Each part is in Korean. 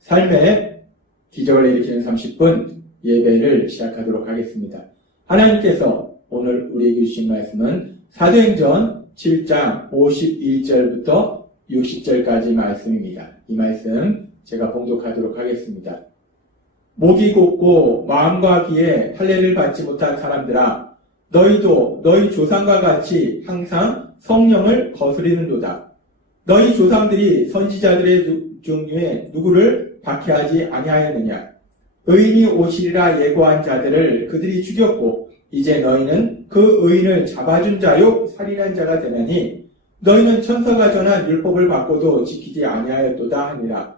삶의 기적을 일으키는 30분 예배를 시작하도록 하겠습니다. 하나님께서 오늘 우리에게 주신 말씀은 사도행전 7장 51절부터 60절까지 말씀입니다. 이 말씀 제가 봉독하도록 하겠습니다. 목이 곧고 마음과 귀에 할례를 받지 못한 사람들아, 너희도 너희 조상과 같이 항상 성령을 거스리는도다. 너희 조상들이 선지자들의 중에 누구를 박해하지 아니하였느냐? 의인이 오시리라 예고한 자들을 그들이 죽였고 이제 너희는 그 의인을 잡아준 자요 살인한 자가 되나니 너희는 천사가 전한 율법을 받고도 지키지 아니하였도다 하니라.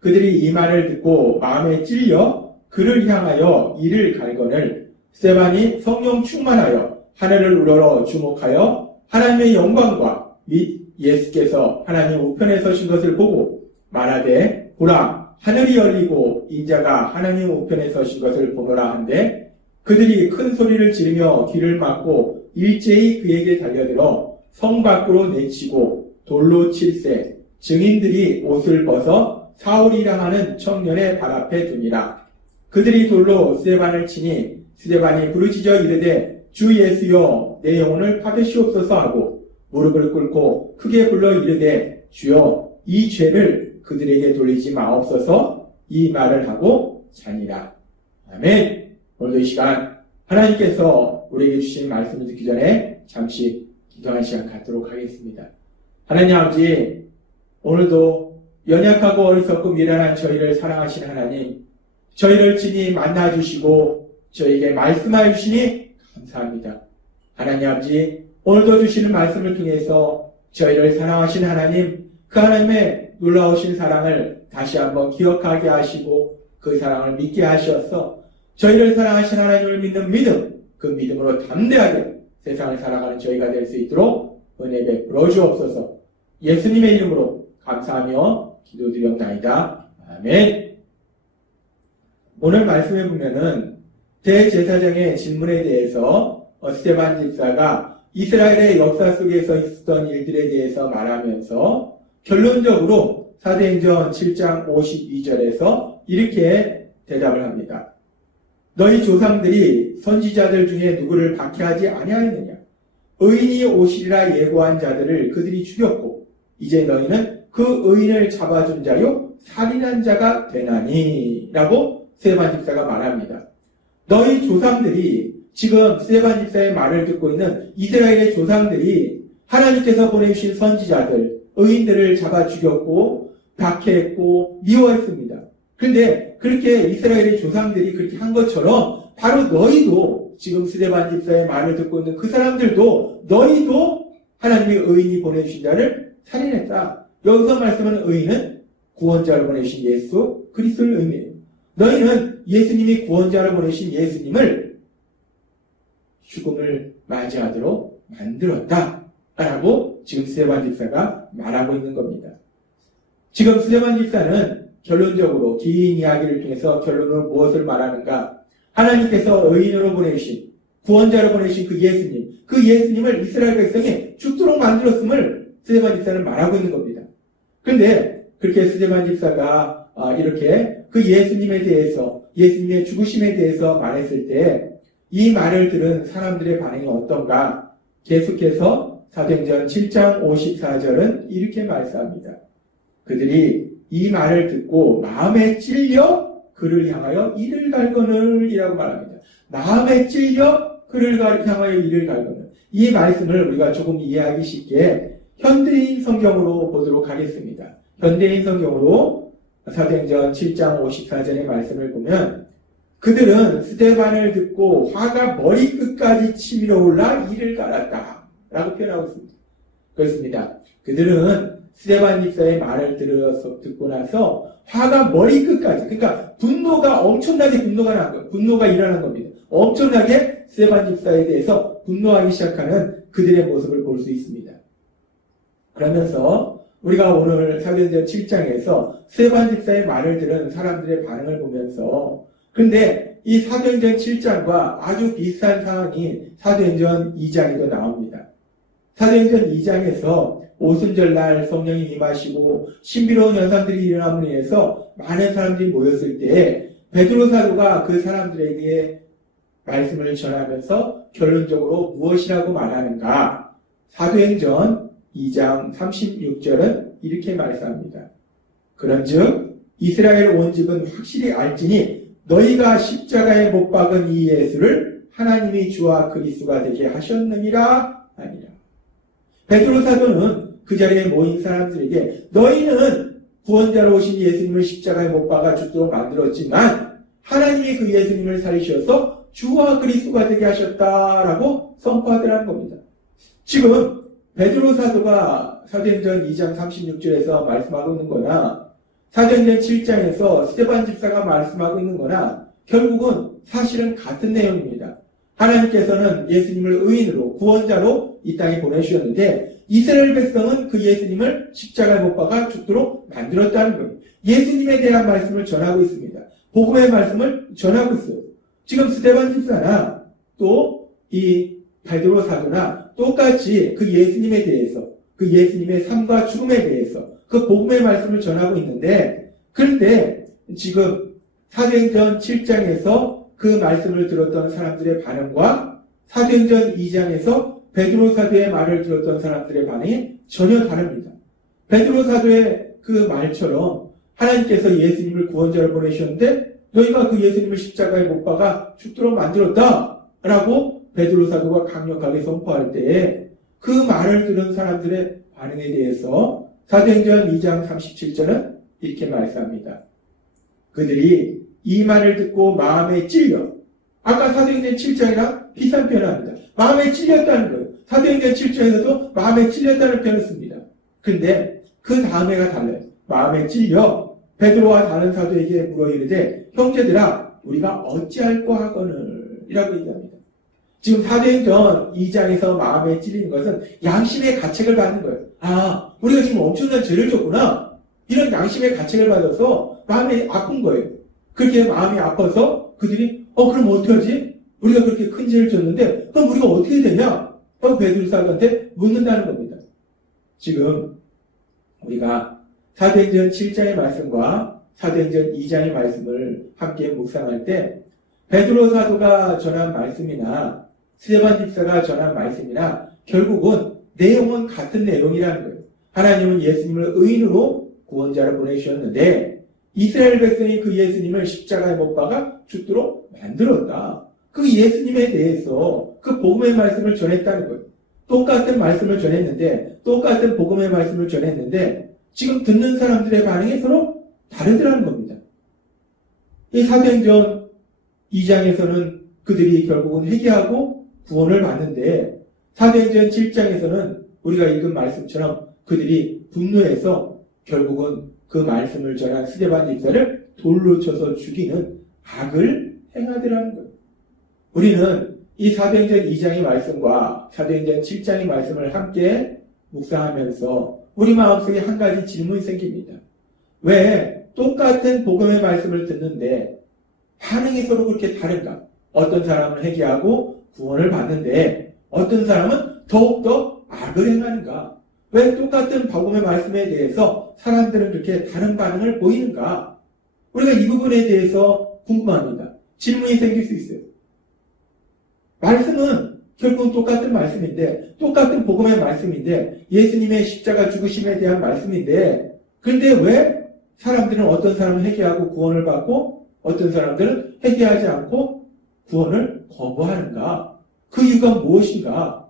그들이 이 말을 듣고 마음에 찔려 그를 향하여 이를 갈거늘 스데반이 성령 충만하여 하늘을 우러러 주목하여 하나님의 영광과 및 예수께서 하나님 우편에 서신 것을 보고 말하되 보라 하늘이 열리고 인자가 하나님 우편에 서신 것을 보노라 한데 그들이 큰 소리를 지르며 귀를 막고 일제히 그에게 달려들어 성 밖으로 내치고 돌로 칠세 증인들이 옷을 벗어 사울이라 하는 청년의 발 앞에 두니라. 그들이 돌로 스데반을 치니 스데반이 부르짖어 이르되 주 예수여 내 영혼을 받으시옵소서 하고 무릎을 꿇고 크게 불러 이르되 주여 이 죄를 그들에게 돌리지 마옵소서 이 말을 하고 자니라. 아멘. 오늘도 이 시간 하나님께서 우리에게 주신 말씀을 듣기 전에 잠시 기도하는 시간 갖도록 하겠습니다. 하나님 아버지, 오늘도 연약하고 어리석고 미련한 저희를 사랑하시는 하나님, 저희를 친히 만나주시고 저희에게 말씀하여 주시니 감사합니다. 하나님 아버지, 오늘도 주시는 말씀을 통해서 저희를 사랑하신 하나님, 그 하나님의 놀라우신 사랑을 다시 한번 기억하게 하시고 그 사랑을 믿게 하셔서 저희를 사랑하신 하나님을 믿는 믿음, 그 믿음으로 담대하게 세상을 살아가는 저희가 될 수 있도록 은혜 베풀어 주옵소서. 예수님의 이름으로 감사하며 기도드렸나이다. 아멘. 오늘 말씀에 보면은 대제사장의 질문에 대해서 스데반 집사가 이스라엘의 역사 속에서 있었던 일들에 대해서 말하면서 결론적으로 사도행전 7장 52절에서 이렇게 대답을 합니다. 너희 조상들이 선지자들 중에 누구를 박해하지 아니하였느냐? 의인이 오시리라 예고한 자들을 그들이 죽였고 이제 너희는 그 의인을 잡아준 자요 살인한 자가 되나니 라고 스데반 집사가 말합니다. 너희 조상들이 지금 스데반 집사의 말을 듣고 있는 이스라엘의 조상들이 하나님께서 보내주신 선지자들 의인들을 잡아 죽였고 박해했고 미워했습니다. 그런데 그렇게 이스라엘의 조상들이 그렇게 한 것처럼 바로 너희도 지금 스데반 집사의 말을 듣고 있는 그 사람들도 너희도 하나님의 의인이 보내주신 자를 살인했다. 여기서 말씀하는 의인은 구원자로 보내신 예수 그리스도를 의미해요. 너희는 예수님이 구원자로 보내신 예수님을 죽음을 맞이하도록 만들었다. 라고 지금 스데반 집사가 말하고 있는 겁니다. 지금 스데반 집사는 결론적으로 긴 이야기를 통해서 결론으로 무엇을 말하는가? 하나님께서 의인으로 보내신 구원자로 보내신 그 예수님을 이스라엘 백성이 죽도록 만들었음을 스데반 집사는 말하고 있는 겁니다. 그런데 그렇게 스데반 집사가 이렇게 그 예수님에 대해서 예수님의 죽으심에 대해서 말했을 때 이 말을 들은 사람들의 반응이 어떤가? 계속해서 사도행전 7장 54절은 이렇게 말씀합니다. 그들이 이 말을 듣고 마음에 찔려 그를 향하여 이를 갈거늘 이라고 말합니다. 마음에 찔려 그를 향하여 이를 갈거늘. 이 말씀을 우리가 조금 이해하기 쉽게 현대인 성경으로 보도록 하겠습니다. 현대인 성경으로 사도행전 7장 54절의 말씀을 보면 그들은 스데반을 듣고 화가 머리끝까지 치밀어 올라 이를 갈았다 라고 표현하고 있습니다. 그렇습니다. 그들은 스데반 집사의 말을 듣고 나서 화가 머리끝까지, 그러니까 엄청나게 분노가 일어난 겁니다. 엄청나게 스데반 집사에 대해서 분노하기 시작하는 그들의 모습을 볼 수 있습니다. 그러면서 우리가 오늘 사도행전 7장에서 스데반 집사의 말을 들은 사람들의 반응을 보면서 근데 이 사도행전 7장과 아주 비슷한 상황이 사도행전 2장에도 나옵니다. 사도행전 2장에서 오순절날 성령이 임하시고 신비로운 현상들이 일어남으로 인해서 많은 사람들이 모였을 때 베드로 사도가 그 사람들에게 말씀을 전하면서 결론적으로 무엇이라고 말하는가? 사도행전 2장 36절은 이렇게 말씀합니다. 그런즉 이스라엘 온 집은 확실히 알지니 너희가 십자가에 못 박은 이 예수를 하나님이 주와 그리스도가 되게 하셨느니라 아니라. 베드로 사도는 그 자리에 모인 사람들에게 너희는 구원자로 오신 예수님을 십자가에 못 박아 죽도록 만들었지만 하나님이 그 예수님을 살리셔서 주와 그리스도가 되게 하셨다라고 선포하더라는 겁니다. 지금 베드로 사도가 사도행전 2장 36절에서 말씀하고 있는 거나 사도행전 7장에서 스데반 집사가 말씀하고 있는 거나 결국은 사실은 같은 내용입니다. 하나님께서는 예수님을 의인으로 구원자로 이 땅에 보내주셨는데 이스라엘 백성은 그 예수님을 십자가에 못 박아 죽도록 만들었다는 거예요. 예수님에 대한 말씀을 전하고 있습니다. 복음의 말씀을 전하고 있어요. 지금 스데반 집사나 또 이 베드로 사도나 똑같이 그 예수님에 대해서 그 예수님의 삶과 죽음에 대해서 그 복음의 말씀을 전하고 있는데 그런데 지금 사도행전 7장에서 그 말씀을 들었던 사람들의 반응과 사도행전 2장에서 베드로 사도의 말을 들었던 사람들의 반응이 전혀 다릅니다. 베드로 사도의 그 말처럼 하나님께서 예수님을 구원자로 보내셨는데 너희가 그 예수님을 십자가에 못 박아 죽도록 만들었다라고 베드로 사도가 강력하게 선포할 때에 그 말을 들은 사람들의 반응에 대해서 사도행전 2장 37절은 이렇게 말씀합니다. 그들이 이 말을 듣고 마음에 찔려 아까 사도행전 7장이랑 비슷한 표현을 합니다. 마음에 찔렸다는 거예요. 사도행전 7장에서도 마음에 찔렸다는 표현을 씁니다. 근데 그 다음에가 달라요. 마음에 찔려 베드로와 다른 사도에게 물어 이르되 형제들아 우리가 어찌할꼬 하거늘 이라고 얘기합니다. 지금 사도행전 2장에서 마음에 찔리는 것은 양심의 가책을 받는 거예요. 아, 우리가 지금 엄청난 죄를 졌구나. 이런 양심의 가책을 받아서 마음이 아픈 거예요. 그렇게 마음이 아파서 그들이 그럼 어떻게 하지? 우리가 그렇게 큰 죄를 졌는데 그럼 우리가 어떻게 되냐? 베드로 사도한테 묻는다는 겁니다. 지금 우리가 사도행전 7장의 말씀과 사도행전 2장의 말씀을 함께 묵상할 때 베드로 사도가 전한 말씀이나 스데반 집사가 전한 말씀이나 결국은 내용은 같은 내용이라는 거예요. 하나님은 예수님을 의인으로 구원자로 보내주셨는데 이스라엘 백성이 그 예수님을 십자가에 못 박아 죽도록 만들었다. 그 예수님에 대해서 그 복음의 말씀을 전했다는 거예요. 똑같은 말씀을 전했는데 똑같은 복음의 말씀을 전했는데 지금 듣는 사람들의 반응이 서로 다르더라는 겁니다. 이 사도행전 2장에서는 그들이 결국은 회개하고 구원을 받는데 사도행전 7장에서는 우리가 읽은 말씀처럼 그들이 분노해서 결국은 그 말씀을 전한 스데반 집사를 돌로 쳐서 죽이는 악을 행하더라는 거예요. 우리는 이 사도행전 2장의 말씀과 사도행전 7장의 말씀을 함께 묵상하면서 우리 마음속에 한 가지 질문이 생깁니다. 왜 똑같은 복음의 말씀을 듣는데 반응이 서로 그렇게 다른가? 어떤 사람은 회개하고 구원을 받는데 어떤 사람은 더욱더 악을 행하는가? 왜 똑같은 복음의 말씀에 대해서 사람들은 그렇게 다른 반응을 보이는가? 우리가 이 부분에 대해서 궁금합니다. 질문이 생길 수 있어요. 말씀은 결국은 똑같은 말씀인데 똑같은 복음의 말씀인데 예수님의 십자가 죽으심에 대한 말씀인데 그런데 왜 사람들은 어떤 사람은 회개하고 구원을 받고 어떤 사람들은 회개하지 않고 구원을 거부하는가? 그 이유가 무엇인가?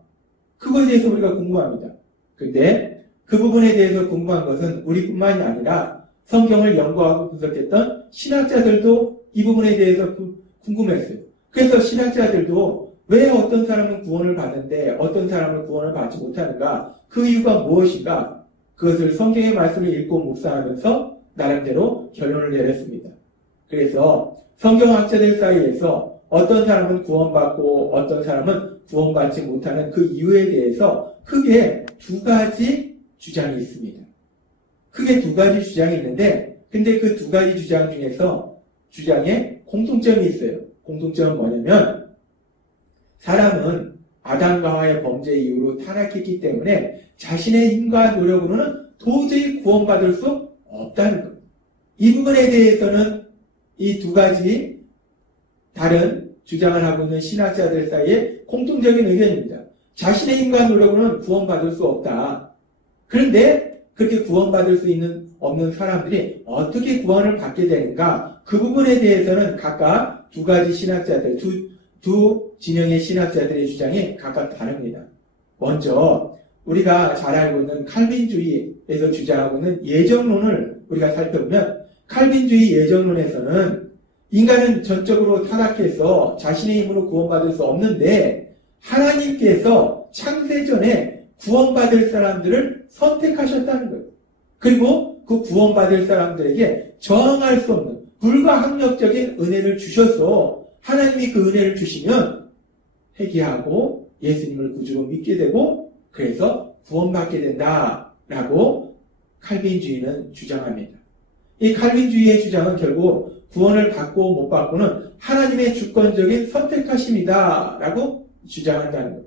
그거에 대해서 우리가 궁금합니다. 그런데 그 부분에 대해서 궁금한 것은 우리뿐만이 아니라 성경을 연구하고 분석했던 신학자들도 이 부분에 대해서 궁금했어요. 그래서 신학자들도 왜 어떤 사람은 구원을 받는데 어떤 사람은 구원을 받지 못하는가? 그 이유가 무엇인가? 그것을 성경의 말씀을 읽고 묵상하면서 나름대로 결론을 내렸습니다. 그래서 성경학자들 사이에서 어떤 사람은 구원받고 어떤 사람은 구원받지 못하는 그 이유에 대해서 크게 두 가지 주장이 있습니다. 크게 두 가지 주장이 있는데, 근데 그 두 가지 주장 중에서 주장에 공통점이 있어요. 공통점은 뭐냐면, 사람은 아담과 하와의 범죄 이후로 타락했기 때문에 자신의 힘과 노력으로는 도저히 구원받을 수 없다는 거예요. 이 부분에 대해서는 이 두 가지 다른 주장을 하고 있는 신학자들 사이에 공통적인 의견입니다. 자신의 힘과 노력으로는 구원받을 수 없다. 그런데 그렇게 구원받을 수 없는 사람들이 어떻게 구원을 받게 되는가? 그 부분에 대해서는 각각 두 가지 신학자들, 두 진영의 신학자들의 주장이 각각 다릅니다. 먼저 우리가 잘 알고 있는 칼빈주의에서 주장하고 있는 예정론을 우리가 살펴보면, 칼빈주의 예정론에서는 인간은 전적으로 타락해서 자신의 힘으로 구원받을 수 없는데 하나님께서 창세전에 구원받을 사람들을 선택하셨다는 거예요. 그리고 그 구원받을 사람들에게 저항할 수 없는 불가항력적인 은혜를 주셔서 하나님이 그 은혜를 주시면 회개하고 예수님을 구주로 믿게 되고 그래서 구원받게 된다라고 칼빈주의는 주장합니다. 이 칼빈주의의 주장은 결국 구원을 받고 못 받고는 하나님의 주권적인 선택하심이다라고 주장한다는 거예요.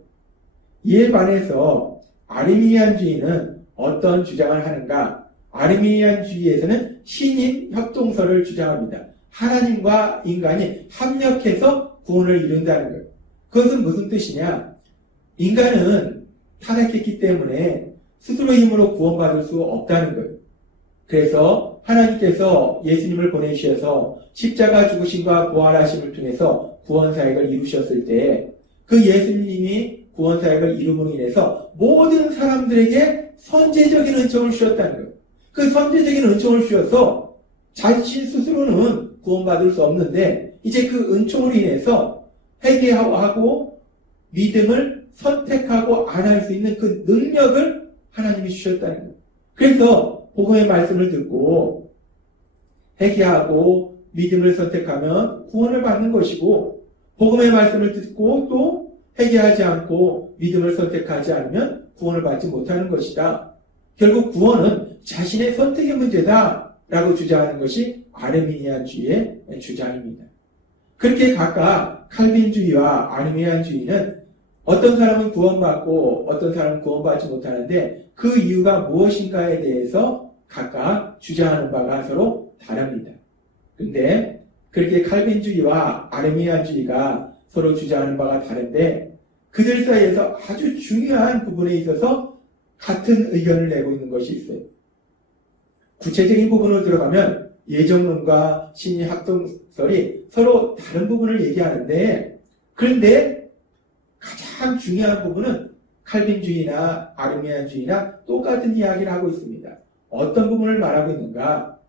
이에 반해서 아르미니안주의는 어떤 주장을 하는가? 아르미니안주의에서는 신인 협동설을 주장합니다. 하나님과 인간이 합력해서 구원을 이룬다는 거예요. 그것은 무슨 뜻이냐? 인간은 타락했기 때문에 스스로의 힘으로 구원받을 수 없다는 거예요. 그래서 하나님께서 예수님을 보내주셔서 십자가 죽으심과 부활하심을 통해서 구원사역을 이루셨을 때 그 예수님이 구원사역을 이루므로 인해서 모든 사람들에게 선제적인 은총을 주셨다는 거예요. 그 선제적인 은총을 주셔서 자신 스스로는 구원받을 수 없는데 이제 그 은총으로 인해서 회개하고 믿음을 선택하고 안 할 수 있는 그 능력을 하나님이 주셨다는 거예요. 그래서 복음의 말씀을 듣고 회개하고 믿음을 선택하면 구원을 받는 것이고, 복음의 말씀을 듣고 또 회개하지 않고 믿음을 선택하지 않으면 구원을 받지 못하는 것이다. 결국 구원은 자신의 선택의 문제다라고 주장하는 것이 아르미니안주의의 주장입니다. 그렇게 각각 칼빈주의와 아르미니안주의는 어떤 사람은 구원받고 어떤 사람은 구원받지 못하는데 그 이유가 무엇인가에 대해서 각각 주장하는 바가 서로 다릅니다. 근데 그렇게 칼빈주의와 아르미니안주의가 서로 주장하는 바가 다른데 그들 사이에서 아주 중요한 부분에 있어서 같은 의견을 내고 있는 것이 있어요. 구체적인 부분으로 들어가면 예정론과 신의 합동설이 서로 다른 부분을 얘기하는데, 그런데 가장 중요한 부분은 칼빈주의나 아르미니안주의나 똑같은 이야기를 하고 있습니다. 어떤 부분을 말하고 있는가?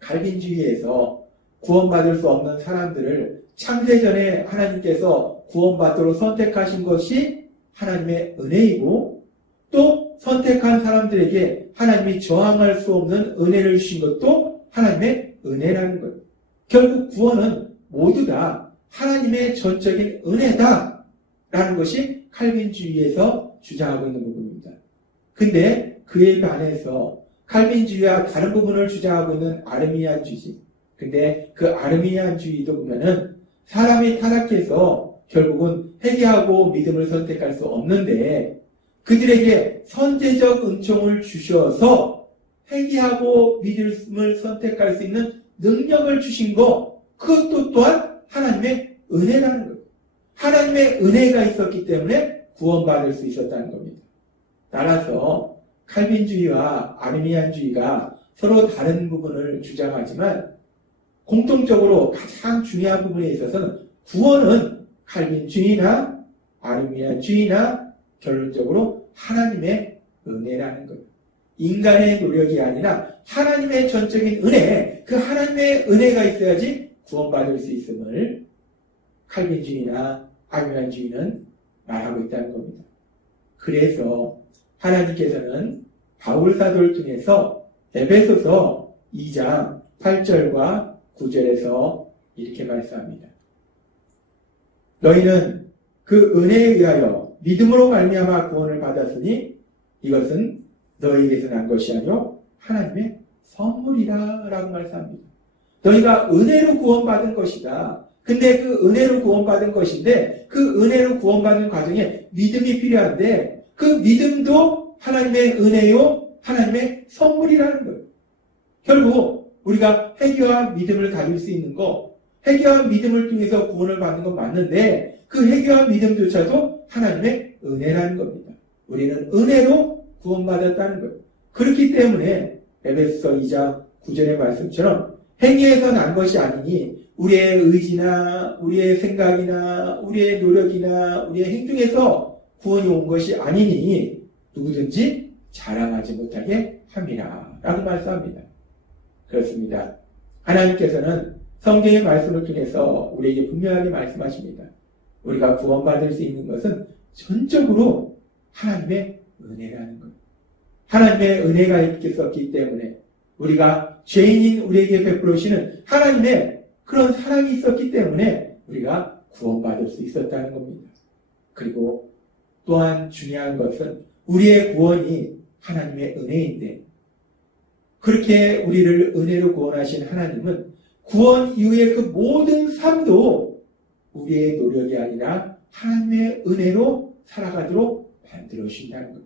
칼빈주의에서 구원받을 수 없는 사람들을 창세전에 하나님께서 구원받도록 선택하신 것이 하나님의 은혜이고, 또 선택한 사람들에게 하나님이 저항할 수 없는 은혜를 주신 것도 하나님의 은혜라는 거예요. 결국 구원은 모두 다 하나님의 전적인 은혜다라는 것이 칼빈주의에서 주장하고 있는 부분입니다. 근데 그에 반해서 칼빈주의와 다른 부분을 주장하고 있는 아르미니안주의, 근데 그 아르미니안주의도 보면은 사람이 타락해서 결국은 회개하고 믿음을 선택할 수 없는데 그들에게 선제적 은총을 주셔서 회개하고 믿음을 선택할 수 있는 능력을 주신 것, 그것도 또한 하나님의 은혜라는 거예요. 하나님의 은혜가 있었기 때문에 구원받을 수 있었다는 겁니다. 따라서 칼빈주의와 아르미니안주의가 서로 다른 부분을 주장하지만 공통적으로 가장 중요한 부분에 있어서는 구원은 칼빈주의나 아르미니안주의나 결론적으로 하나님의 은혜라는 거예요. 인간의 노력이 아니라 하나님의 전적인 은혜, 그 하나님의 은혜가 있어야지 구원받을 수 있음을 칼빈주의나 아르미니안주의는 말하고 있다는 겁니다. 그래서 하나님께서는 바울 사도를 통해서 에베소서 2장 8절과 9절에서 이렇게 말씀합니다. 너희는 그 은혜에 의하여 믿음으로 말미암아 구원을 받았으니 이것은 너희에게서 난 것이 아니요 하나님의 선물이라 라고 말씀합니다. 너희가 은혜로 구원받은 것이다. 근데 그 은혜로 구원받은 것인데 그 은혜로 구원받는 과정에 믿음이 필요한데 그 믿음도 하나님의 은혜요, 하나님의 선물이라는 거예요. 결국 우리가 회개와 믿음을 가질 수 있는 거, 회개와 믿음을 통해서 구원을 받는 건 맞는데 그 회개와 믿음조차도 하나님의 은혜라는 겁니다. 우리는 은혜로 구원받았다는 거예요. 그렇기 때문에 에베소서 2장 9절의 말씀처럼 행위에서 난 것이 아니니 우리의 의지나 우리의 생각이나 우리의 노력이나 우리의 행동에서 구원이 온 것이 아니니 누구든지 자랑하지 못하게 함이라 라고 말씀합니다. 그렇습니다. 하나님께서는 성경의 말씀을 통해서 우리에게 분명하게 말씀하십니다. 우리가 구원받을 수 있는 것은 전적으로 하나님의 은혜라는 것. 하나님의 은혜가 있었기 때문에 우리가 죄인인 우리에게 베풀어 주시는 하나님의 그런 사랑이 있었기 때문에 우리가 구원받을 수 있었다는 겁니다. 그리고 또한 중요한 것은 우리의 구원이 하나님의 은혜인데 그렇게 우리를 은혜로 구원하신 하나님은 구원 이후의 그 모든 삶도 우리의 노력이 아니라 하나님의 은혜로 살아가도록 만들어 주신다는 것.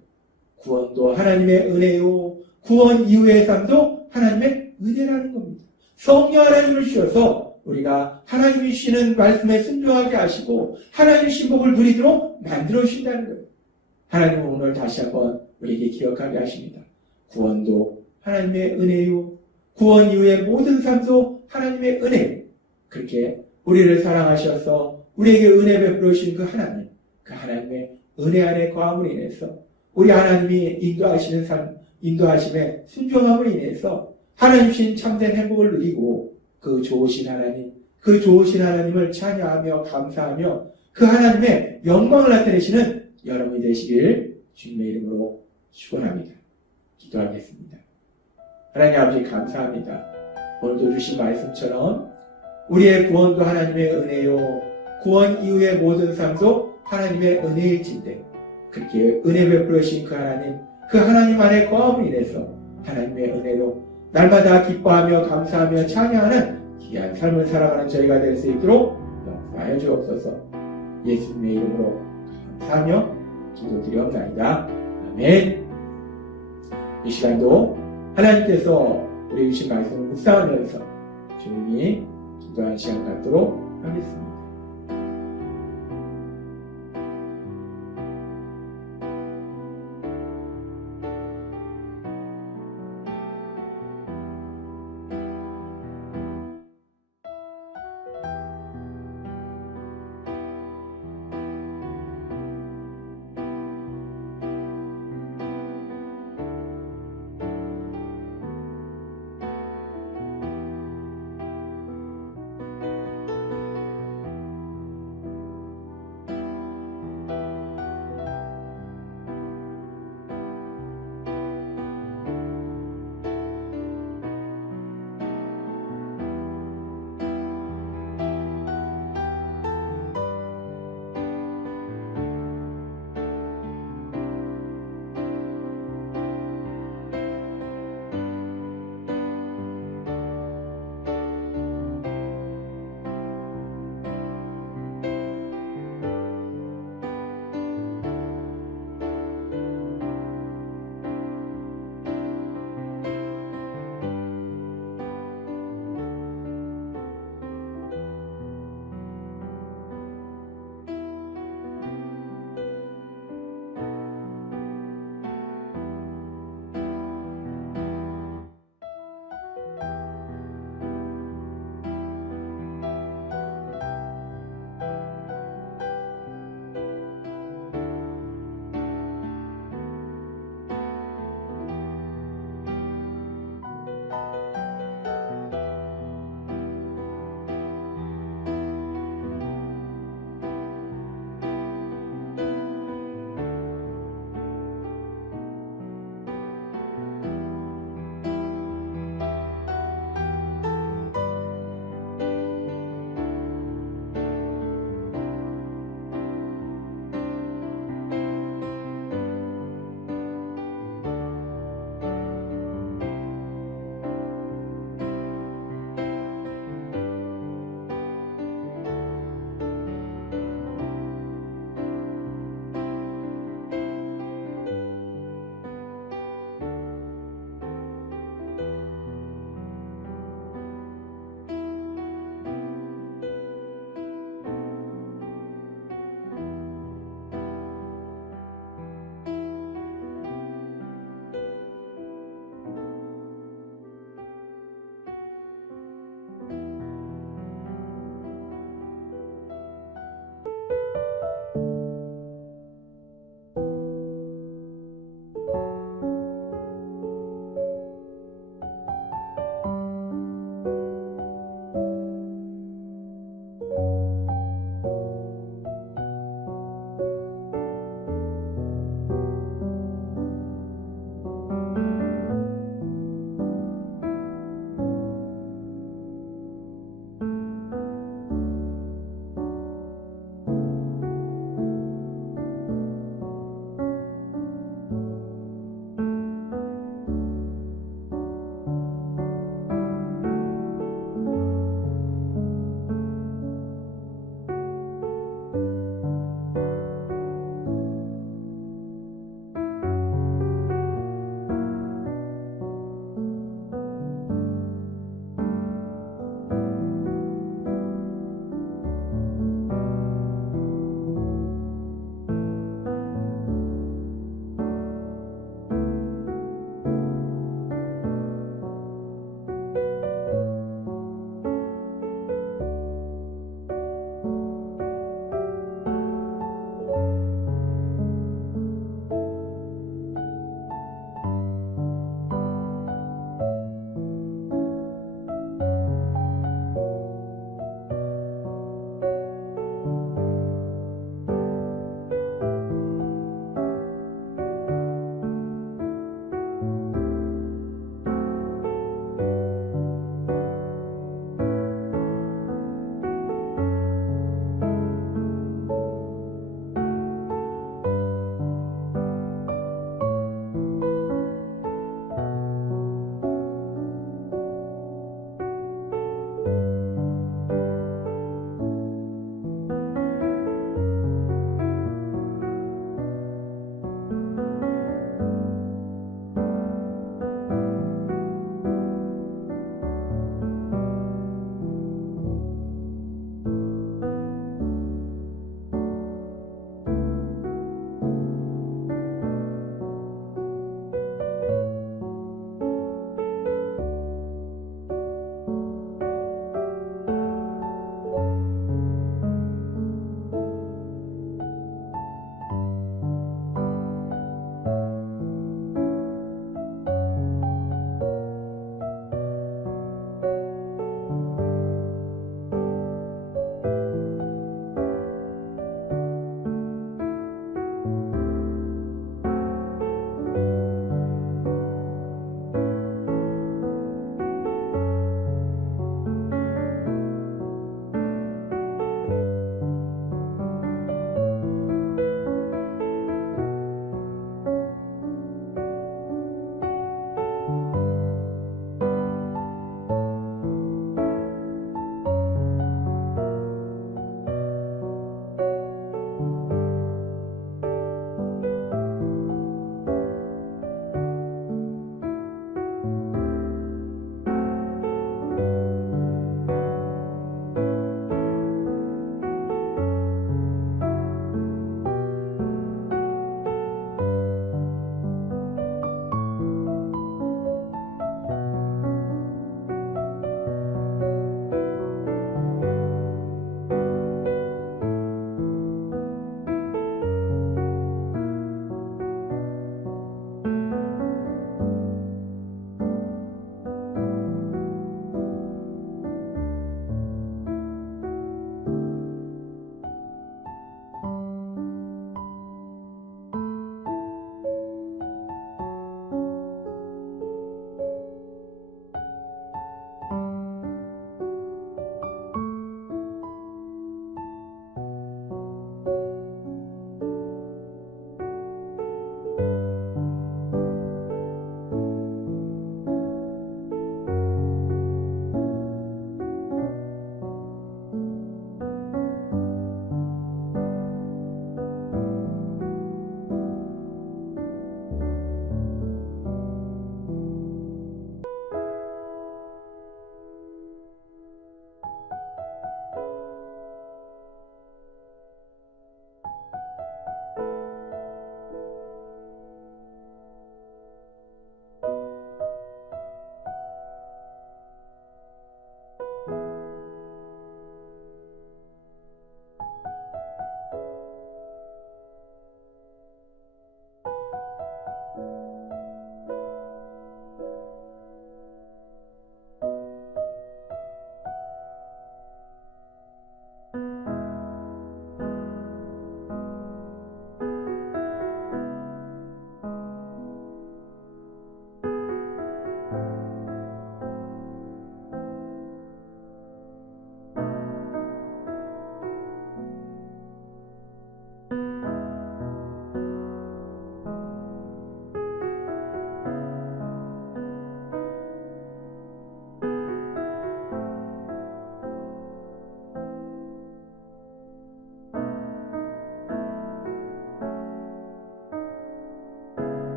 구원도 하나님의 은혜요, 구원 이후의 삶도 하나님의 은혜라는 겁니다. 성령 하나님을 주셔서 우리가 하나님이 주시는 말씀에 순종하게 하시고 하나님의 신복을 누리도록 만들어 주신다는 거예요. 하나님은 오늘 다시 한번 우리에게 기억하게 하십니다. 구원도 하나님의 은혜요, 구원 이후의 모든 삶도 하나님의 은혜. 그렇게 우리를 사랑하셔서 우리에게 은혜 베풀어 주신 그 하나님, 그 하나님의 은혜 안에 거함으로 인해서 우리 하나님이 인도하시는 삶, 인도하심에 순종함으로 인해서 하나님 주신 참된 행복을 누리고 그 좋으신 하나님, 그 좋으신 하나님을 찬양하며 감사하며 그 하나님의 영광을 나타내시는 여러분이 되시길 주님의 이름으로 축원합니다. 기도하겠습니다. 하나님 아버지 감사합니다. 오늘도 주신 말씀처럼 우리의 구원도 하나님의 은혜요, 구원 이후의 모든 삶도 하나님의 은혜일진데 그렇게 은혜 베풀어 주신 그 하나님 안에 거함으로 인해서 하나님의 은혜로 날마다 기뻐하며 감사하며 찬양하는 귀한 삶을 살아가는 저희가 될 수 있도록 역사하여 주옵소서. 예수님의 이름으로 감사하며 기도드리옵나이다. 아멘. 이 시간도 하나님께서 우리 주신 말씀을 묵상하면서 조용히 기도하는 시간 갖도록 하겠습니다.